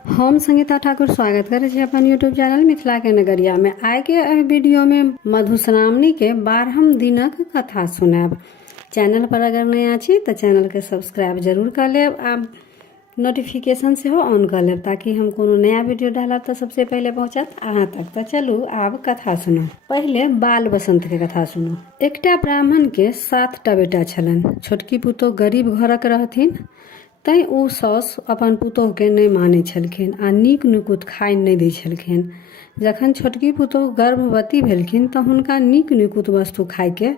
हम संगीता ठाकुर स्वागत करे छी अपन यूट्यूब चैनल मिथिला के नगरिया में। आइ के वीडियो में मधुश्रावणी के 12हम दिनक कथा सुनाब। चैनल पर अगर नया छी तो चैनल के सब्सक्राइब जरूर कर लेब आ नोटिफिकेशन से हो ऑन कर लेब ताकि हम कोनो नया वीडियो डालब तो सबसे पहले पहुंचत अहाँ तक। तो चलू आब कथा सुनो। पहले बाल बसंत के कथा सुनो। एकटा ब्राह्मण के 7टा बेटा छलन। छोटकी पुतोह गरीब घरक रहथिन, तैं ओ साउस अपन पुतोह के नहीं मानै छलखिन आ नीक नुकुत खाय नहीं दै छलखिन। जखन छोटकी पुतोह गर्भवती भेलखिन तऽ हुनका नीक नुकुत वस्तु खाय के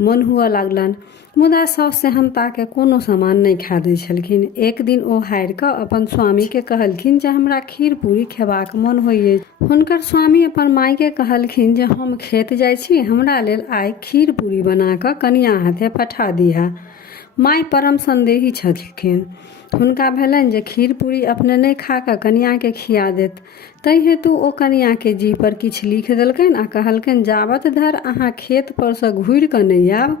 मन हुअ लागलनि, मुदा साउस सेहनता के कोनो सामान नहीं खा दै छलखिन। एक दिन ओ हारि कऽ अपन स्वामी के कहलखिन जे हमरा खीर पूरी खेबाक मन होइए। हुनकर स्वामी अपन माय के कहलखिन जे हम खेत जाइ छी, हमरा लेल आइ खीर पूरी बना कऽ कनिया हाथे पठा दिहा। माय परम संदेही छलखिन। हुनका भेलनि जे खीर पूरी अपने नहीं खा कऽ कनिया के खिया देत। तै हेतु ओ कनिया के जीह पर किछु लिख देलकनि आ कहलकनि जाबत धरि अहाँ खेत पर से घुरि कऽ नहीं आयब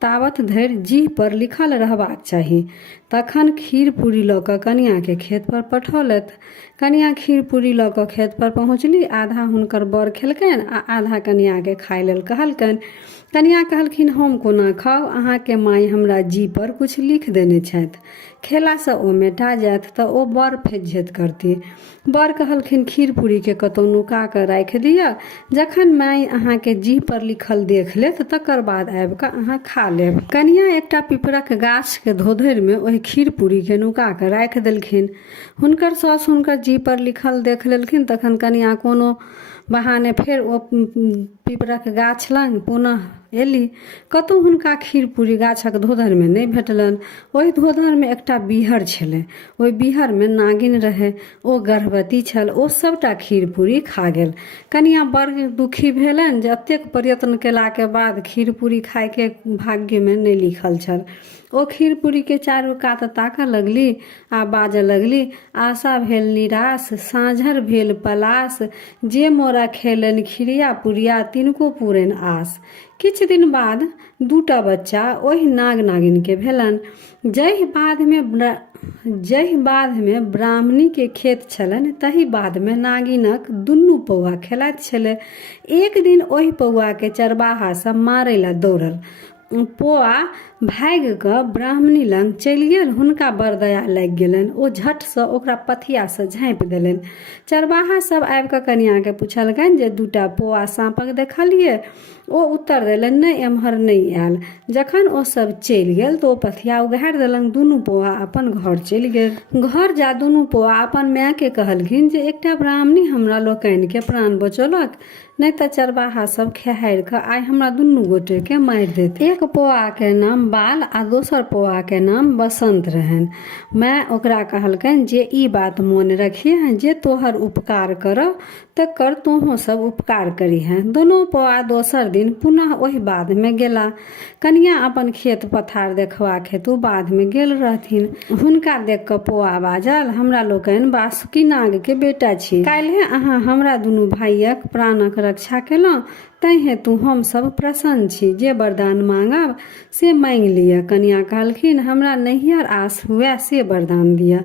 ताबत धरि जीह पर लिखल रहबाक चाही। तखन खीर पूरी लऽ कऽ कनिया के खेत पर पठौलथि। कनिया खीर पूरी लऽ कऽ खेत पर पहुँचली। आधा हुनकर बर खेलकनि आ आधा कनिया के खाय लेल कहलकनि। कनिया कहलखिन हम कोना खाउ, अहाँके माय हमरा जी पर कुछ लिख देने छथि, खेला से ओ मेटा जायत तऽ ओ बड़ फेज्झेत करती। बर कहलखिन खीर पूरी के कतौ नुका कऽ राखि दिअ, जखन माय अहाँके जी पर लिखल देख लेत तकर बाद आबि कऽ अहाँ खा लेब। कनिया एकटा पिपरक गाछ के धोधरि में ओहि खीर पूरी के नुका कऽ राखि देलखिन। हुनकर साउस हुनकर जी पर लिखल देख लेलखिन। तखन कनिया कोनो बहाने फेर ओ पिपरक गाछ लग पुनः एली। कतौ हुनका खीर पूरी गाछक धोधर में नहीं भेटलनि। ओहि धोधर में एकटा बीहर छलै। ओहि बीहर में नागिन रहे। ओ गर्भवती छल। ओ सबटा खीर पूरी खा गेल। कनिया बड़ दुखी भेलनि जे एतेक प्रयत्न केला के बाद खीर पूरी खाय के भाग्य में नहीं लिखल छल। ओ खीर पूरी के चारू कात ताकऽ लगली आ बाजऽ लगली, आशा भेल निराश, साँझर भेल पलाश, जे मोरा खेलनि खिरिया पुरिया तिनको पूरनि आस। किछु दिन बाद 2टा बच्चा ओहि नाग नागिन के भेलनि। जहि बाध में ब्राह्मणी के खेत छलनि तहि बाध में नागिनक 2 पौआ खेलाइत छलै। एक दिन ओहि पौआ के चरवाहा सब मारै ला दौड़ल। पौआ भागि कऽ ब्राह्मणी लग चलि गेल। हुनका बड़ दया लागि गेलनि। ओ झट से ओकरा पथिया से झाँपि देलनि। चरवाहा सब आबि कऽ कनिया के पुछलकनि जे 2टा पौआ साँपक देखलिए। ओ उत्तर देलनि नहीं, एम्हर नहीं आयल। जखन ओ सब चलि गेल तो ओ पथिया उघारि देलनि। 2 पौआ अपन घर चलि गेल। घर जा 2 पौआ अपन माय के कहलखिन जे एकटा ब्राह्मणी हमरा लोकनि के प्राण बचौलक, नहीं तऽ चरवाहा सब खेहारि कऽ आइ हमरा 2 गोटे के मारि देत। एक पौआ के नाम बाल आ दोसर पौआ के नाम बसंत रहनि। माय ओकरा कहलकनि जे ई बात मोन रखिए, जे तोहर उपकार करब तकर तोहो सब उपकार करीहे। 2 पौआ दोसर दिन पुनः ओहि बाध में गेला। कनिया अपन खेत पथार देखबाक हेतु बाध में गेल रहथिन। हुनका देख कऽ पौआ बाजल, हमरा लोकनि वासुकी नाग के बेटा छी। काल्हे अहाँ हमरा 2 भाइयक प्राणक रक्षा केलहुँ, तैं हेतु हम सब प्रसन्न छी। जे वरदान मांगब से मांगि लिअ। कनिया कहलखिन हमरा नैहर आस हुए से वरदान दिअ।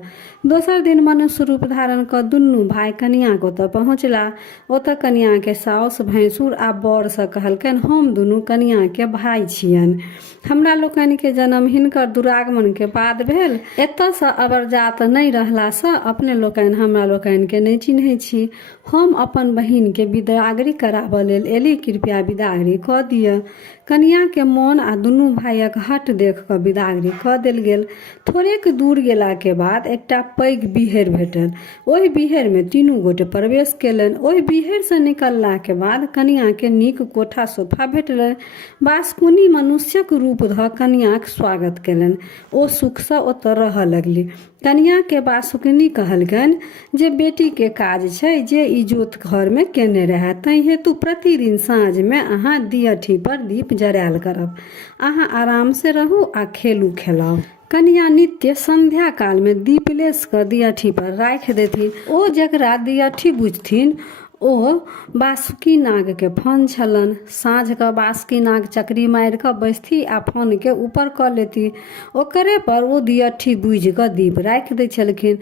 दोसर दिन मनुष्य रूप धारण कऽ 2 भाई कनिया को ओतऽ पहुँचला। ओतऽ कनिया के साउस भैंसुर आ बर से कहलकनि हम 2 कनिया के भाई छियनि। हमरा लोकनि के जन्म हिनकर दुरागमन के बाद भेल। एतऽ से अबरजात नहीं रहला से अपने लोकनि हमरा लोकनि के नहीं चिन्है छी। हम अपन बहिन के बिदागरी कराबऽ लेल एली, कृपया बिदागरी कऽ दिअ। कनिया के मोन आ 2 भाइयक हट देख कऽ बिदागरी कऽ देल गेल। थोड़ेक दूर गेला के बाद एकटा पैघ बीहर भेटल। ओहि बीहर में 3 गोटे प्रवेश केलनि। ओहि बीहर से निकलला के बाद कनिया के नीक कोठा सोफा भेटलनि। बासकुनी मनुष्यक रूप धऽ कनियाक स्वागत केलनि। ओ सुख से ओतऽ रहऽ लगली। कनिया के बासुकनी कहलकनि जे बेटी के काज छै जे इजोत घर में केने रहे, तैं हेतु प्रतिदिन साँझ में अहाँ दियठी पर दीप जरायल करब। अहाँ आराम से रहू आ खेलू खेलाउ। कनिया नित्य संध्या काल में दीप लेस कऽ दियठी पर राखि देथिन। ओ जकरा दियठी बुझथिन ओ बासुकी नाग के फन छलन। साँझ के बासुकी नाग चक्री मारि कऽ बैसती आ फन के ऊपर कऽ लेती। ओकरे पर ओ दियठी बूझि कऽ दीप राखि दै छलखिन।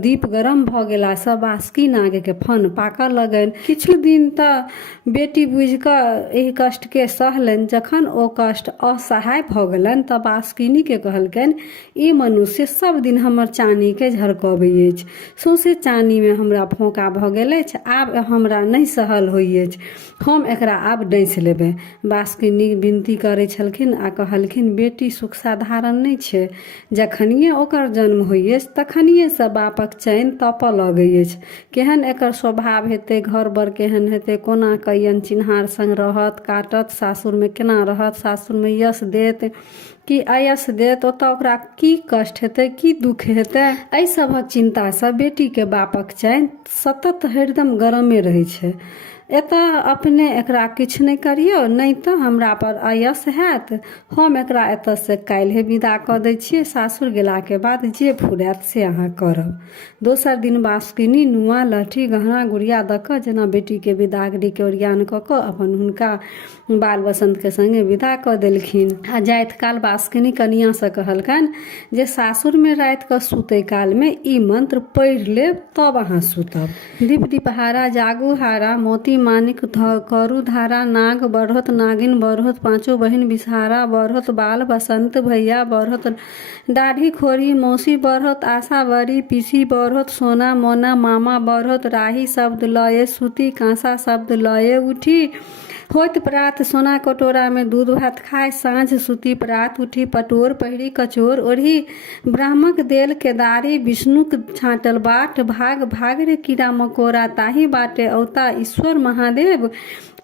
दीप गरम भऽ गेलासँ बासुकी नाग के फन पाकऽ लगनि। किछु दिन तऽ बेटी बूझि कऽ एहि कष्ट के सहलनि। जखन ओ कष्ट असहाय भऽ गेलनि तऽ बासुकिनी के कहलकनि, ई मनुष्य सब दिन हमर चानी के झरकबै अछि। सौंसे चानी में हमरा फोका भऽ गेल अछि। आब हमरा नहीं सहल होइ अछि। हम एकरा आब डैंसि लेबै। बासुकिनी विनती करै छलखिन आ कहलखिन, बेटी सुख साधारण नहीं छै। जखनिए ओकर जन्म होइ अछि तखनिए से बापक चैन तपऽ लगै अछि। केहन एकर स्वभाव हेतै, घर बर केहन हेतै, कोना कैयन चिन्हार संग रहत, काटत, सासुर में केना रहत, सासुर में यश देत कि अयश देत, ओतऽ ओकरा की कष्ट हेतै, की दुख हेतै। एहि सभक चिंता से बेटी के बापक चैन सतत हरदम गरमे रहै छै। एतऽ अपने एकरा किछु नहीं करियौ, नहीं तऽ हमरा पर अयश हैत। हम एकरा एतऽ से काल्हे विदा कऽ दै छियै। सासुर गेला के बाद जे फुरात से अहाँ करब। दोसर दिन बासुकिनी नुआ लहठी गहना गुड़िया दऽ कऽ जेना बेटी के विदागरी के ओरियान कऽ कऽ अपन हुनका बाल बसंत के संगे विदा कऽ देलखिन। आ जाइत काल बासुकिनी कनिया से कहलकनि जे सासुर में राति कऽ सुतै काल में ई मंत्र पढ़ि लेब तब अहाँ सुतब। दीप दीपहारा जागू हारा, मोती मानिक करू धारा, नाग बढ़त नागिन बढ़त, पांचों बहिन बिसहारा बढ़त, बाल बसंत भैया बढ़त, दाढ़ी खोरी मौसी बढ़त, आशा बड़ी पीसी बढ़त, सोना मोना मामा बढ़त, राही शब्द लये सूती, कांसा शब्द लये उठी। होइत प्रात सोना कटोरा में दूध भात खाए, साँझ सूती प्रात उठी, पटोर पहिरी कचोर ओढ़ी, ब्राह्मक देल केदारी, विष्णुक छाँटल बाट, भाग भाग रे कीड़ा मकोड़ा, ताही बाटे अवता ईश्वर महादेव,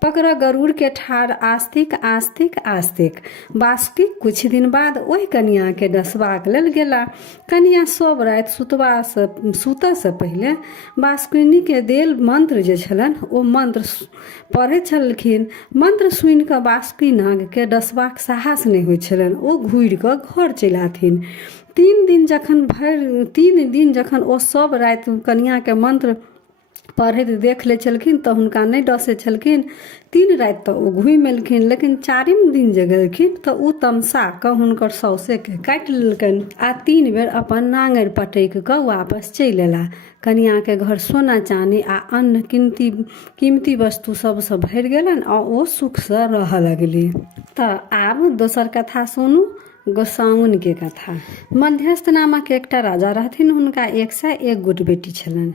पकड़ गरुड़ के ठाड़, आस्तिक आस्तिक आस्तिक। बासुकी कुछ दिन बाद ओहि कनिया के डसबाक लेल गेला। कनिया सब राति सुतऽ से पहिले बासुकिनी के देल मंत्र जे छलनि ओ मंत्र पढ़ै छलखिन। मंत्र सुनि कऽ बासुकी नाग के डसबाक साहस नहीं होइ छलनि। ओ घुरि कऽ घर चलि आथिन। 3 दिन जखन ओ सब राति कनिया के मंत्र पढ़ैत देख लै छलखिन तऽ हुनका नहीं डसै छलखिन। 3 राति तऽ ओ घुमि एलखिन, लेकिन 4म दिन जे गेलखिन तऽ ओ तमसा कऽ हुनकर सौसे के काटि लेलकनि आ 3 बेर अपन नांगरि पटकि कऽ वापस चलि एला। कनिया के घर सोना चानी आ अन्य कीमती वस्तु सबसँ भरि गेलनि आ ओ सुख से रहऽ लगली। तऽ आब दोसर कथा सुनू, गोसाउन के कथा। मध्यस्थ नामक एकटा राजा रहथिन। हुनका 101 गोट बेटी छलनि।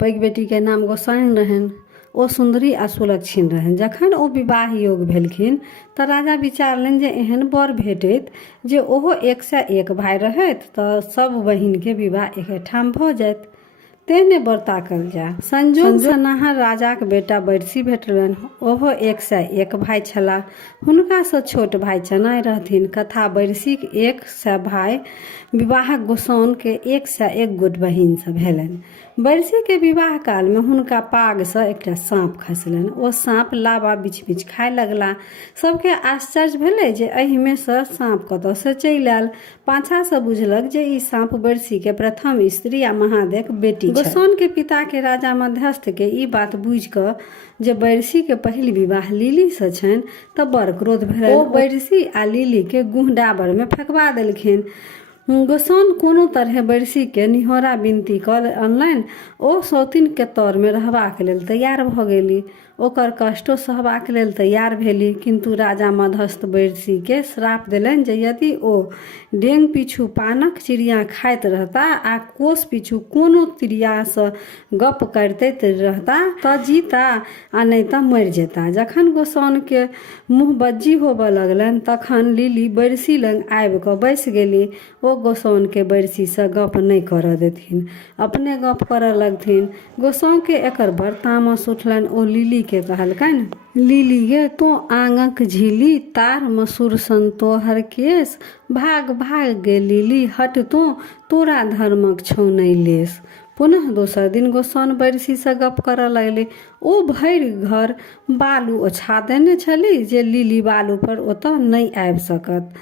पैघ बेटी के नाम गोसाउन रहनि। ओ सुंदरी आ सुलक्षण रहनि। जखन ओ विवाह योग भेलखिन तऽ राजा विचारलनि जे एहन बर भेटैत जे ओहो 101 भाई रहैत तऽ सब बहिन के विवाह एकेठाम भऽ जायत। तेहने बर ताकल जा। संजोग सनाहा राजाक बेटा बैरसी भेटलनि। ओहो 101 भाई छलाह। हुनका सँ छोट भाई चनाय रहथिन। कथा बैरसीक 100 भाई, विवाहक गोसाउन के 101 गोट बहिन से भेलनि। बैरसी के विवाह काल में हुनका पाग से एकटा साँप खसलनि। ओ साँप लाबा बिछ बिछ खाय लगला। सबके आश्चर्य भेलै जे एहि में से साँप कतऽ से चलि आयल। पाछा से बुझलक जे ई साँप बैरसी के प्रथम स्त्री आ महादेव बेटी। गोसाउन के पिता के राजा मध्यस्थ के ई बात बुझि कऽ जे बैरसी के पहिल विवाह लिली से छनि तऽ बड़ क्रोध भेलनि। ओ बैरसी आ लिली के गुह डाबर में फेकबा देलखिन। गोसाउन कोनो तरहे बैरसी के निहोरा विनती कऽ अनलनि। ओ सौतीन के तर में रहबाक लेल तैयार भऽ गेली। ओकर कष्टो सहबाक लेल तैयार भेली। किंतु राजा मध्यस्थ बैरसी के श्राप देलनि जे यदि ओ डेंग पीछू पानक चिड़िया खाइत रहता आ कोस पीछू कोनो चिड़िया से गप करते रहता तऽ जीता आ नहीं तऽ मरि जेता। जखन गोसाउन के मुँह बज्जी होबऽ लगलनि तखन लिली बैरसी लग आबि कऽ बैस गेली। ओ गोसाउन के बैरसी से गप नहीं करऽ देथिन, अपने गप करऽ लगथिन। गोसाउन के एकर बड़ तामस उठलनि। ओ लिली के कहलकनि, लिली गे तो आंगक झिली, तार मसूर सन तोहर केस, भाग भाग गे लिली हट तोरा धर्मक छौ नहीं लेस। पुनः दोसर दिन गोसाउन बैरसी से गप करऽ लगली। ओ भरि घर बालू ओछा देने छली जे लिली बालू पर ओतऽ नहीं आबि सकत।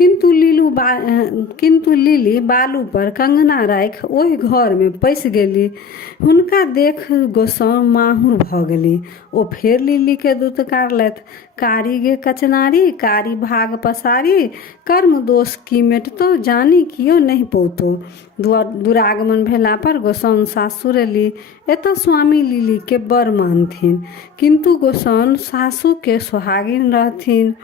किंतु लीली बालू पर कंगना राखि ओहि घर में पैसि गेली। हुनका देख गोसाउन माहुर भऽ गेली। ओ फेर लीली के दुत्कारलथि, कारी गे कचनारी, कारी भाग पसारी, कर्म दोष की मेटतौ, जानी कियो नहीं पौतो। दुरागमन भेला पर गोसाउन सासुर एली। एतऽ स्वामी लीली के बड़ मानथिन, किंतु गोसाउन सासू के सोहागिन रहथिन।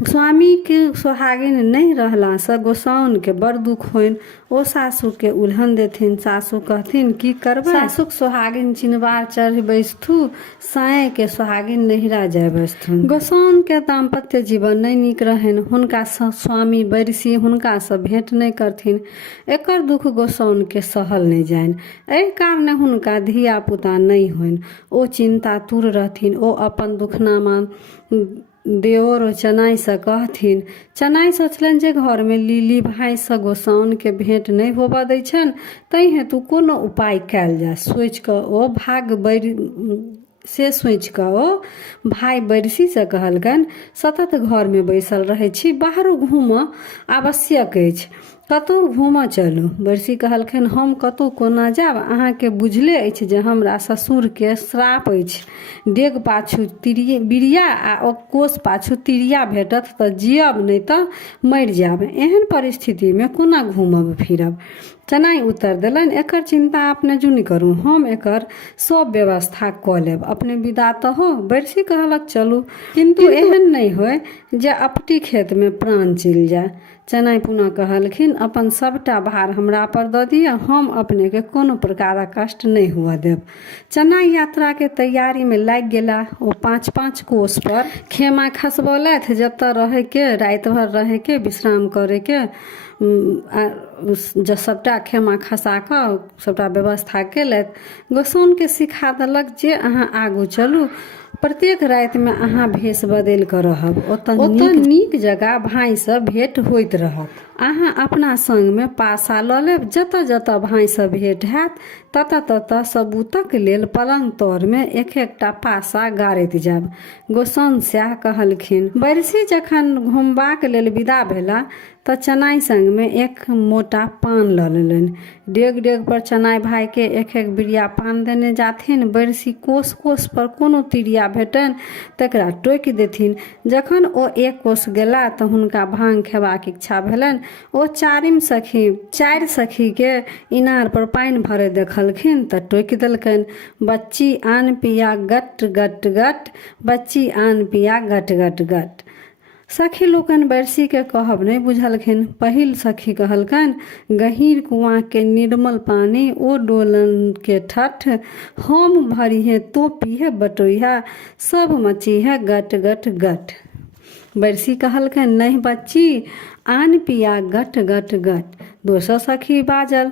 स्वामी के सोहागिन नहीं रहला से गोसाउन के बड़ दुख होइन। ओ सासू के उल्हन देथिन। सासू कहथिन की करबै, सासुक सोहागिन चिनबार चढ़ बैसथु, साए के सोहागिन नहिरा जाय बैसथुन। गोसाउन के दाम्पत्य जीवन नहीं नीक रहनि। हुनका स्वामी बैरसी हुनका से भेंट नहीं करथिन। एकर दुख गोसाउन के सहल नहीं जाइन। एहि कारणे हुनका धिया पुता नहीं होइन। ओ चिंतातुर रहथिन। ओ अपन दुखनामा देओर चनाई से कहथिन। चनाई सोचलनि जे घर में लीली भाई से गोसाउन के भेंट नहीं होबऽ दै छनि, तै हेतु कोनो उपाय कयल जाय। सोचि कऽ ओ भाई बैरसी से कहलकनि, सतत घर में बैसल रहै छी, बाहरो घूमऽ आवश्यक अछि, कतहु घूमऽ चलू। बैरसी कहलखिन, हम कतहु कोना जायब, अहाँके बुझले अछि जे हमरा ससुर के श्राप अछि। डेग पाछू बिरिया आ कोस पाछू तिरिया भेटत तऽ जियब, नहि तऽ मरि जायब। एहन परिस्थिति में कोना घूमब फिरब। चनाई उत्तर देलनि, एकर चिंता अपने जुनि करू, हम एकर सब व्यवस्था कऽ लेब, अपने विदा तऽ हो। बैरसी कहलक, चलू, किंतु एहन नहीं होय जे अपटी खेत में प्राण चलि जाय। चनाई पुनः कहलखिन, अपन सबटा भार हमरा पर दऽ दिअ, हम अपने के कोनो प्रकारक कष्ट नहीं हुआ देब। चनाई यात्रा के तैयारी में लागि गेला। ओ 5-5 कोस पर खेमा खसबौलथि, जतऽ रहे के, राति भर रहे के, विश्राम करे के, सबटा खेमा खसा कऽ सबटा व्यवस्था केलथि। गोसाउन के सिखा देलक जे अहाँ आगू चलू, प्रत्येक राति में अहाँ भेष बदलि कऽ रहब, ओतऽ नीक जगह भाई से भेंट होइत रहत। अहाँ अपना संग में पासा लऽ लेब, जतऽ जतऽ भाई से भेंट हैत ततऽ ततऽ सबूतक लेल पलंग तर में एक एकटा पासा गाड़ैत जायब। गोसाउन सएह कहलखिन। बैरसी जखन घुमबाक लेल विदा भेला तऽ चनाई संग में एक मोटा पान लऽ लेलनि। डेग डेग पर चनाई भाई के एक एक बिरिया पान देने जाथिन। बैरसी कोस कोस पर कोनो तिरिया भेटनि तकरा टोकि देथिन। जखन ओ 1 कोस गेला तऽ हुनका भांग खेबाक इच्छा भेलनि। ओ 4 सखी के इनार पर पानि भरे देखलखिन तऽ टोकि देलकनि, बच्ची आन पिया गट गट गट, बच्ची आन पिया गट गट गट। सखी लोकनि बैरसी के कहब नहीं बुझलखिन। पहिल सखी कहलकनि, गहीर कुआं के निर्मल पानी ओ डोलन के ठठ, हम भरिहे तो पीहे बटोइहा, सब मची है गट गट गट। बैरसी कहलकनि, नहीं बच्ची, आन पिया गट गट गट। दोसर सखी बाजल,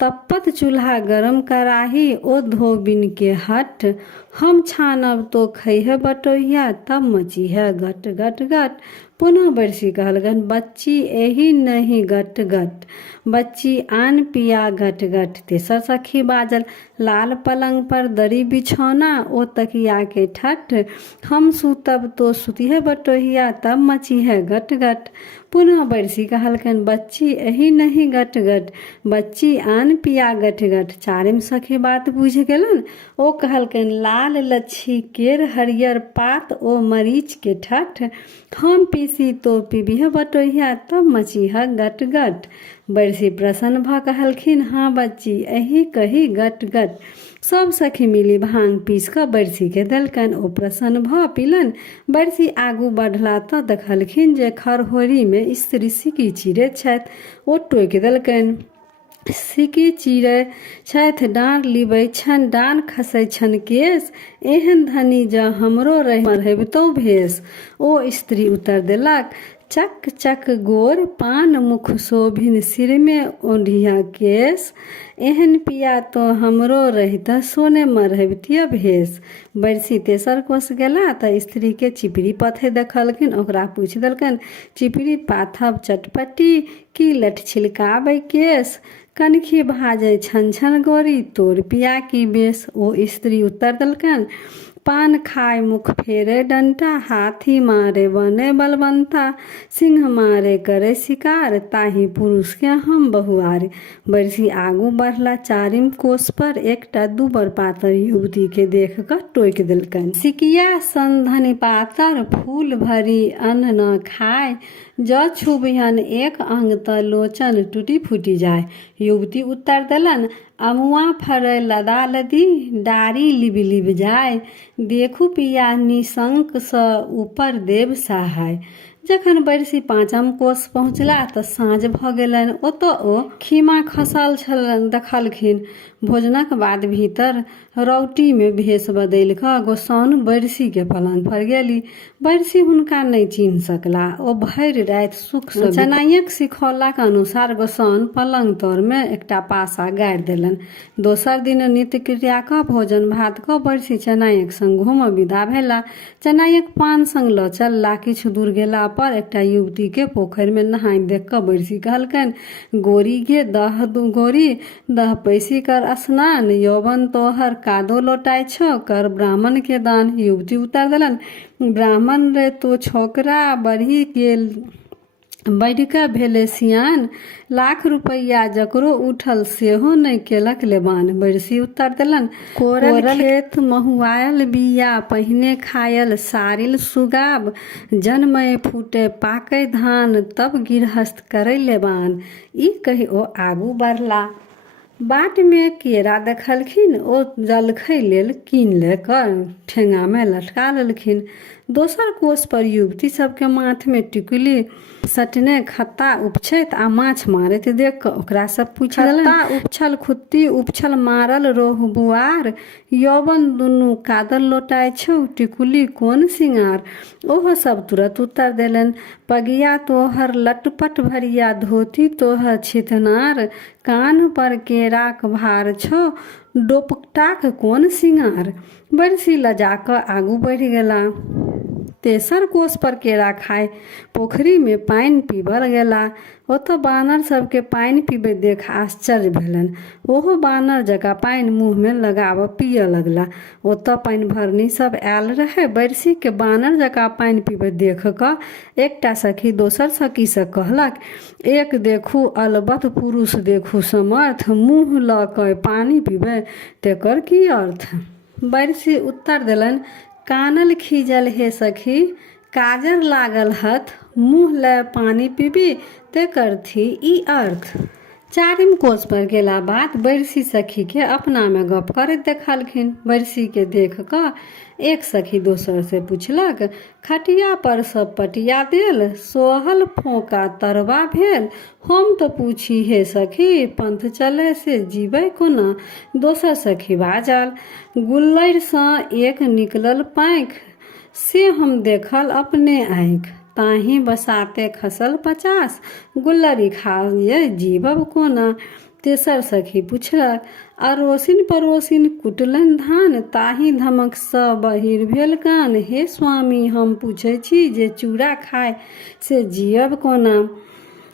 तपत चूल्हा गरम कराही ओ धोबिन के हट, हम छानब तो खैहे बटोहिया, तब मची है गट गट गट। पुनः बैरसी कहलकनि, बच्ची एही नहीं गट गट, बच्ची आन पिया गट गट। तेसर सखी बाजल, लाल पलंग पर दरी बिछौना ओ तकिया के ठट, हम सूतब तो सुतिहे बटोहिया, तब मची है गट गट। पुनः बैरसी कहलकनि, बच्ची एही नहीं गट गट, बच्ची आन पिया गट गट। चारिम सखी बात बुझि गेलनि। ओ कहलकनि, लाल लच्छी केर हरियर पात ओ मरीच के ठठ, हम पीसी तो पीबिहे बटोहिया, तब मची है गट गट। बैरसी प्रसन्न भऽ कहलखिन, हाँ बच्ची, एही कही गट गट। सब सखी मिली भांग पीस कऽ बैरसी के देलकनि। ओ प्रसन्न भऽ पीलनि। बैरसी आगू बढ़ला तऽ देखलखिन जे खरहोरी में स्त्री सिक्की चीरैत छथि। ओ टोकि देलकनि। सिक्की चीरै छथि, डाँढ़ लिबै छनि, डाँढ़ खसै छनि केश, एहन धनी जँ हमरो रहितौ भेष। ओ स्त्री उत्तर देलक, चक चक गोर पान मुख शोभिन, सिर में ओढ़िया केश, एहन पिया तो हमरो रहित सोने मरहबतिया भेष। बैरसी तेसर कोस गेला तऽ स्त्री के चिपरी पथे देखलखिन। ओकरा पूछि देलकनि, चिपरी पाथब चटपटी की लठ छिलकाबै केश, कनखी भाजै छन छन गोरी, तोर पिया की बेस। ओ स्त्री उत्तर देलकनि, पान खाए मुख फेरे डंटा, हाथी मारे बने बलवंता, सिंह मारे करे शिकार, ताही पुरुष के हम बहुआरे। बरसी आगू बढ़ला चारिम कोस पर एकटा दुबर पातर युवती के देख कर टोक दिलकन। सिकिया सन धनी पातर, फूल भरी अन्न न खाए, ज छुबिहन एक अंग त लोचन टूटी फूटी जाए। युवती उत्तर दलन, अमुआ फरे लदा लदी, डारी लिब लिब जाए, देखू पिया निशंक स ऊपर देव सहाय। जखन बरसी पाँचम कोस पहुँचला तऽ साँझ भऽ गेलनि। ओतऽ ओ खीमा खसल छलनि देखलखिन। भोजनक बाद भीतर रौटीमे भेष बदलि कऽ गोसाउन बरसीके पलंग पर गेली। बरसी हुनका नहि चिन्ह सकला। ओ भरि राति सुख सँ चनाइक सिखौलाक अनुसार गोसाउन पलंग तरमे एकटा पासा गाड़ि देलनि। दोसर दिन नित्य क्रिया कऽ भोजन भात कऽ बरसी चनाइक संग घूमऽ विदा भेला। चनाइक पान संग लऽ चलला। किछु दूर गेला पर एकटा युवती के पोखरि में नहाय देख कऽ बरसी कहलकनि, गोरी गे दह गोरी दह पैसी कर स्नान, यौवन तोहर कादो लौटाय छो, कर ब्राह्मण के दान। युवती उत्तर देलनि, ब्राह्मण रे तो छोकरा बढ़ी गेल, बढ़िकऽ भेले सियान, लाख रुपैया जकरो उठल सेहो नहि केलक लेबान। बरसी उत्तर देलन, कोरल खेत महुआयल बिया, पहिने खायल सारिल सुगाब, जन्मय फूटे पाकै धान, तब गिरहस्थ करै लेबान। ई कहि ओ आगू बढ़ला। बाट में केरा देखलखिन। ओ जलखै लेल कीन ले कर ठेंगामे लटका लेलखिन। दोसर कोस पर युवती सबके माथ में टिकुली सटने खत्ता उपछैत आ माछ मारैत देख कऽ ओकरा सब पूछि देलनि, खत्ता उपछल खुत्ती उपछल मारल रोहु बुआर, यौवन दुनू कादर लोटाय छौ, टिकुली कोन सिंगार। ओहो सब तुरत उत्तर देलनि, पगिया तोहर लटपट भरिया, धोती तोहर छितनार, कान पर केराक भार छौ, डोपटाक कोन सिंगार। बरसी लजा कऽ आगू बढ़ि गेला। तेसर कोस पर केरा खाए पोखरी में पानि पीबल गेला। ओतऽ बानर सबके पानि पीबे देख आश्चर्य भेलनि। ओहो बानर जकाँ पानि मुँह में लगाबऽ पियऽ लगला। ओतऽ पानि भरनी सब आयल रहे। बरसी के बानर जकाँ पानि पीबे देख कऽ एकटा सखी दोसर सखी से कहलक, एक देखू अलबत पुरुष देखू समर्थ, मुँह लऽ कऽ पानि पीबे तेकर की अर्थ। बरसी उत्तर देलनि, कानल खीजल हे सखी, काजर लागल हथ, मुँह ले पानी पीबी तेकर थी ई अर्थ। चारिम कोस पर गेला बाद बरसी सखी के अपना में गप करैत देखलखिन। बरसी के देख कऽ एक सखी दोसर से पूछलक, खटिया पर सब पटिया देल, सोहल फोका तरवा भेल, हम तो पूछी हे सखी, पंथ चले से जीबै कोना। दोसर सखी बाजल, गुल्लैर सँ एक निकलल पाँख, से हम देखल अपने आँख, ताही बसाते खसल 50, गुल्लरी खाए जीवब कोना। तेसर सखी पूछलक, अरोसिन परोसिन कुटलन धान, ताही धमक सँ बहिर भेल कान, हे स्वामी हम पूछै छी जे चूड़ा खाए से जियब कोना।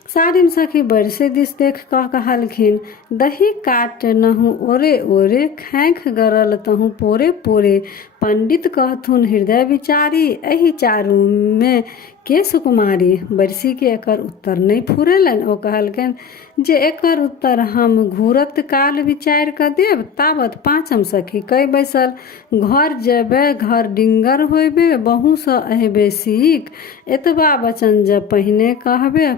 सारिम सखी बरसे दिस देख कऽ कहलखिन, दही काट नहु ओरे ओरे, खैख गरल तहु पोरे पोरे, पंडित कहथुन हृदय विचारी, एहि चारू में के सुकुमारी। बरसी के एकर उत्तर नहीं फुरेलन। ओ कहलकन जे एकर उत्तर हम घूरत काल विचार कऽ देब। ताबत पाँचम सखी कहि बैसल, घर जेबे घर डिंगर होबे, बहु सँ अहबे सीख, एतबा वचन जब पहिने कहबे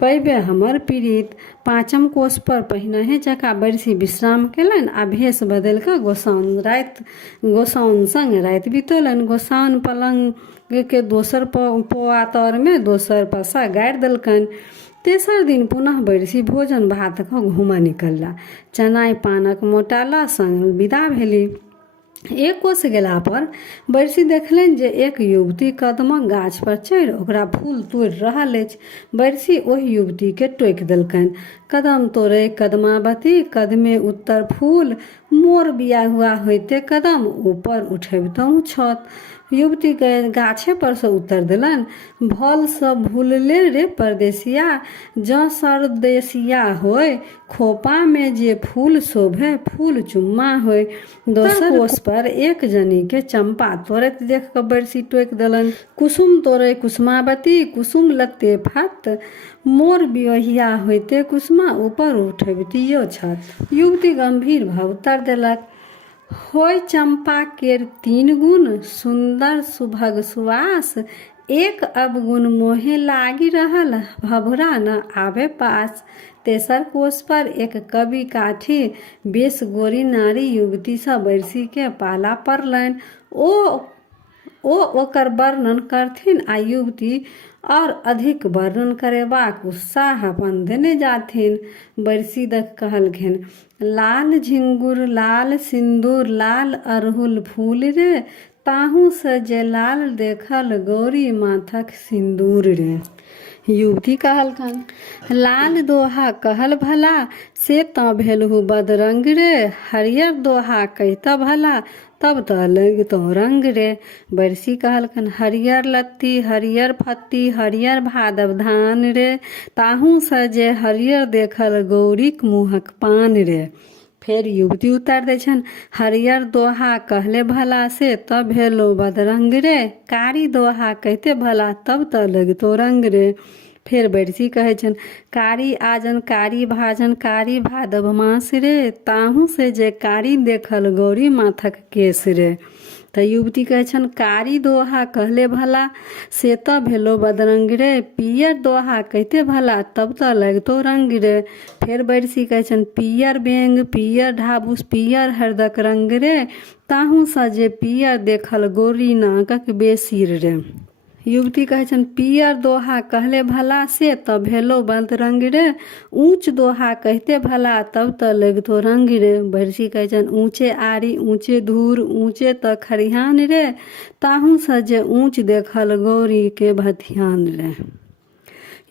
पैबे हमर पीड़ित। पाँचम कोस पर पहिनहे जकाँ बरसी विश्राम केलन आ भेष बदलि कऽ गोसाउन संग राति बितौलन। गोसाउन पलंग के दोसर पोआ तर में दोसर पासा गाड़ि देलकन। तेसर दिन पुनः बरसी भोजन भात कऽ घूमऽ निकलला। चनाई पानक मोटाला संग विदा भेली। एक कोस गेला पर बरसी देखलनि जे एक युवती कदमक गाछ पर चढ़ि ओकरा फूल तोड़ि रहल अछि। बरसी ओहि युवती के टोकि देलकनि, कदम तोड़े कदमावती, कदमे उत्तर फूल, मोर बिया हुआ होते कदम, ऊपर उठेबतहु छत। युवती गाछे पर से उतर दिलन, भल सब भूलले रे परदेसिया, जँ सरदेसिया होय, खोपा में जे फूल शोभे, फूल चुम्मा होय। दोसर कोस पर एक जनी के चंपा तोड़त देख क बरसी टोक दलन, कुसुम तोड़े कुसुमावती, कुसुम लत्ते फत, मोर बियोहिया होते कुसुमा, ऊपर उठबितियो छत। युवती गंभीर भाव उत्तर देलक, होय चंपा केर 3 गुण, सुंदर सुभग सुवास, एक अवगुण मोहे लागी रहल, भभरा न आवे पास। तेसर कोस पर एक कवि काठी, बेस गोरी नारी युवती सँ बरसी के पाला पड़लनि। ओ ओकर वर्णन करथिन आ युवती और अधिक वर्णन करेबाक उत्साह अपन देने जाथिन। बरसी दख कहलखिन, लाल झिंगुर लाल सिंदूर लाल अरहुल फूल रे, ताहू से जे लाल देखल गौरी माथक सिंदूर रे। युवती कहलखन, लाल दोहा कहल भला, से त भेलहु बदरंग रे, हरियर दोहा कहित भला, तब त लगतो रंग रे। बरसी कहलखन, हरियर लत्ती हरियर फत्ती हरियर भादव धान रे, ताहू से जे हरियर देखल गौरीक मुहक पान रे। फेर युवती उतर दै छन, हरियर दोहा कहले भला, से त भेलो बदरंग रे, कारी दोहा कहते भला, तब त लगतो रंग रे। फेर बरसी कहे छन, कारी आजन कारी भाजन कारी भादव मास रे, ताहू से जे कारी देखल गौरी माथक केस रे। त युवती कहे छन, कारी दोहा कहले भला, से त भेलो बदरंग रे, पियर दोहा कहते भला, तब त लगतो रंग रे। फेर बरसी कहे छन, पियर बेंग पियर ढाबूस पियर हरदक रंग रे, ताहू सा जे पियर देखल गोरी नाकक बेसीर रे। युवती कहे छन, पियर दोहा कहले भला, से त भेलो बदरंग रे, ऊंच दोहा कहते भला, तब त लगतो रंग रे। बरसी कहे छन, ऊंचे आरी ऊंचे धूर ऊंचे त खरिहान रे, ताहू से जे ऊंच देखल गौरी के भथियान रे।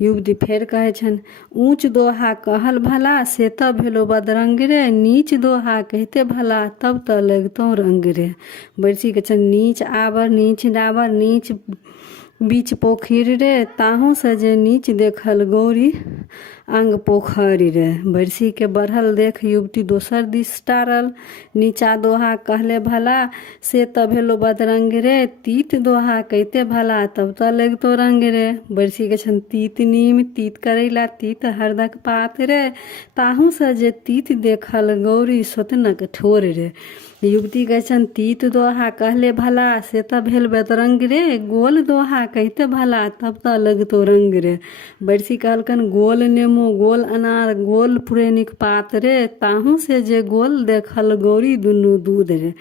युवती फेर कहे छन, ऊंच दोहा कहल भला, से त भेलो बदरंग रे, नीच दोहा कहते भला, तब त लगतो रंग रे। बरसी कहे छन, नीच आवर नीच डाबर नीच बीच पोखर रे, ताहू से जे नीच देखल गौरी अंग पोखरी रे। बरसी के बढ़ल देख युवती दोसर दिस टारल, नीचा दोहा कहले भला, से त भेलो बदरंग रे, तीत दोहा कहते भला, तब त लगतो रंग रे। बरसी के छन, तीत नीम तीत करैला तीत हरदक पात रे, ताहू से जे तीत देखल गौरी सोतनक ठोर रे। युवती कहे छन, तीत दोहा कहले भला, से त भेल बदरंग रे, गोल दोहा कहते भला, तब त लगतो रंग रे। बरसी कहलकन, गोल नेमो गोल अनार गोल पुरेनिक पात रे, ताहू से जे गोल देखल गौरी दुनू दूध रे।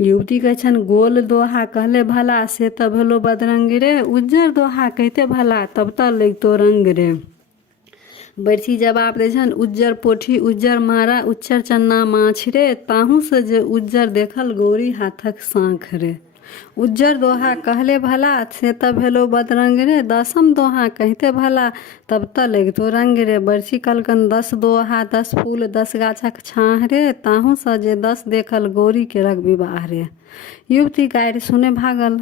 युवती कहे छन, गोल दोहा कहले भला, से त भेलो बदरंग रे, उज्जर दोहा कहते भला, तब त लगतो रंग रे। बरसी जवाब दे छन, उज्जर पोठी उज्जर मारा उच्चर चन्ना माछ रे, ताहू से जे उज्जर देखल गौरी हाथक सांख रे। उज्जर दोहा कहले भला, से त भेलो बदरंग रे, दसम दोहा कहते भला, तब त लगतो रंग रे। बरसी कहलकन, 10 दोहा 10 फूल 10 गाछक छाह रे, ताहू से जे 10 देखल गौरी के रग विवाह रे। युवती गारि सुने भागल।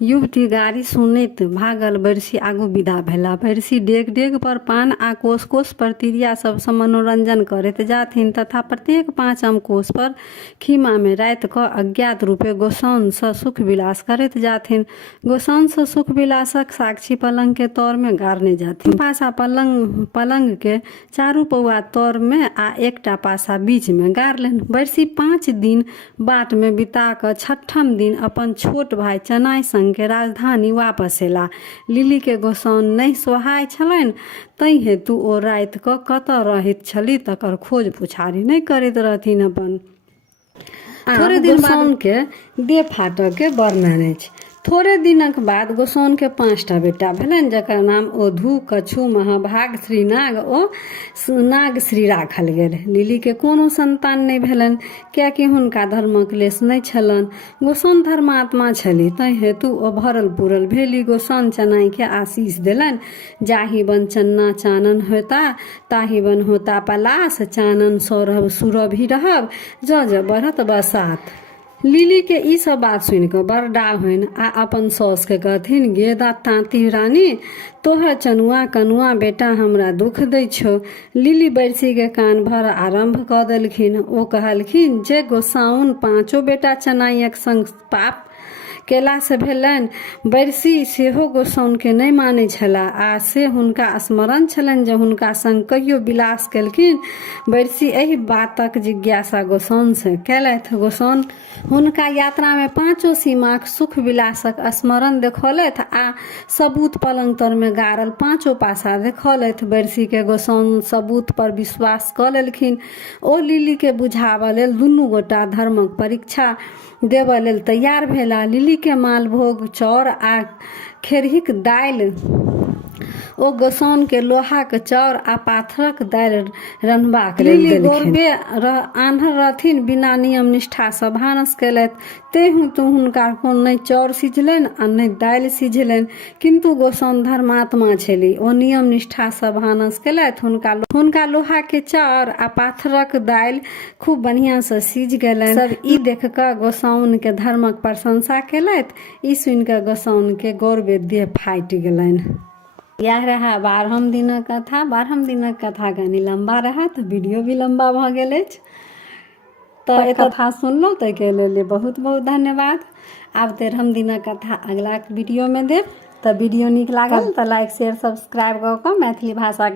युवती गाड़ी सुनैत भागल, बरसी आगू विदा भेला। बरसी डेग डेग पर पान आ कोस कोस पर तिरिया सबसँ मनोरंजन करैत जाथिन, तथा प्रत्येक 5 कोस पर खीमा में राति क अज्ञात रूपे गोसाउन सँ सुख विलास करैत जाथिन। गोसाउन सँ सुख विलासक साक्षी पलंग के तौर में गारने जाथिन। पासा पलंग के चारू पौआ तौर में आ एकटा पासा बीच में गारलनि। बरसी 5 दिन बाट में बिता क 6ठम दिन अपन छोट भाई चनाई संग के राजधानी वापस एला। लिली के गोसाउन नहीं सोहाय छलनि, तै हेतु ओ राति क कतऽ रहैत छली तकर खोज पुछारी नहीं करैत रहथिन। अपन थोड़े दिन गोसाउन के देह फाटक के वर्णन अछि। थोड़े दिनक बाद गोसाउन के 5टा बेटा भेलनि, जकर नाम ओधू कछु महाभाग श्रीनाग ओ नागश्री राखल गेल। लिली के कोनो संतान नहीं भेलनि, कियाकि हुनका धर्मक लेस नहीं छलनि। गोसाउन धर्मात्मा छली, तै हेतु ओ भरल पूरल भेली। गोसाउन चनाई के आशीष देलनि, जाहि बन चन्ना चानन होता, ताहि बन होता पलास, चानन सौरभ सुरभि रहब, ज बढ़त बसात। लिली के ई सब बात सुनि कऽ बड़ डाह होइन आ अपन साउस के कहथिन, गे ताँती रानी, तोहर चनुआ कनुआ बेटा हमरा दुख दै छौ। लिली बरसी के कान भर आरंभ कऽ देलखिन। ओ कहलखिन जे गोसाउन 5 बेटा चनाइक संग पाप केला से भेलनि। बरसी सेहो गोसाउन के नहि मानै छलाह आ से हुनका स्मरण छलनि जे हुनका संग कहियो विलास केलखिन। बरसी एहि बातक जिज्ञासा गोसाउन से केलथि। गोसाउन हुनका यात्रा में 5 सीमाक सुख विलासक स्मरण देखौलथि आ सबूत पलंग तर में गाड़ल 5 पासा देखौलथि। बरसी के गोसाउन सबूत पर विश्वास कऽ लेलखिन। ओ लिली के बुझाबऽ लेल दुनू गोटा धर्मक परीक्षा देबऽ लेल तैयार भेला। लिली के मालभोग चाउर आ खेरहीक दालि ओ गोसाउन के लोहाक चाउर आ पाथरक दालि रन्हबाक लेल देलखिन। गोरबे आन्हर रहथिन, बिना नियम निष्ठा सँ भानस केलथि। तेहू तो हुनका नहि चाउर सिझलनि आ नहि दालि सिझलनि। किंतु गोसाउन धर्मात्मा छली, ओ नियम निष्ठा सँ भानस केलथि। हुनका लोहा के चाउर आ पाथरक दालि खूब बढ़िया सँ सिझ गेलनि। सब ई देख कऽ गोसाउन के धर्मक प्रशंसा केलथि। ई सुनि कऽ गोसाउन के गौरवे देह फाटि गेलनि। यह रहा 12 दिनक कथा। 12 दिनक कथा कनि लंबा रहा तऽ वीडियो भी लंबा भऽ गेल अछि। तऽ एक कथा सुनलहुँ ताहिके लेल बहुत बहुत धन्यवाद। आब 13 दिनक कथा अगला वीडियो में देब। तऽ वीडियो नीक लागल तऽ लाइक शेयर सब्सक्राइब कऽ कऽ मैथिली भाषा के